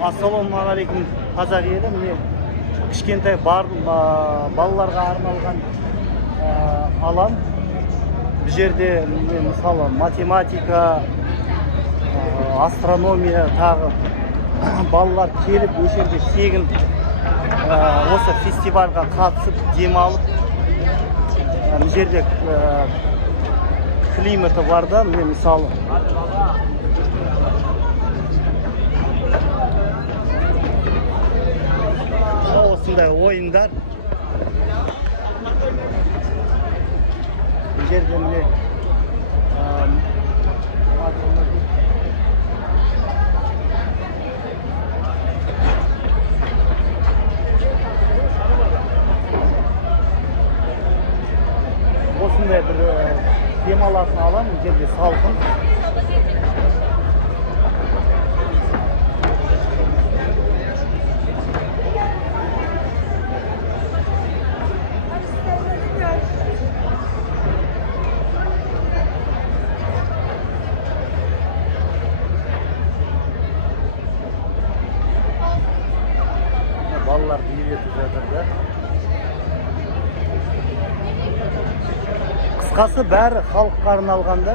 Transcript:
Ассалаумағалейкум қазақ елі. Міне кішкентай балаларға арналған алаң. Бұл жерде мысалы математика, астрономия тағы балалар келіп осы жерде тегін осы фестивальға қатысып демалып, бұл жерде климаты бар да, мысалы осындай ойындар. Бұл жерде міне осындай бір демалатын алам, бұл жерде салқын. Балаларды үйретіп жатыр да. Қысқасы бәрі халыққа арналған да.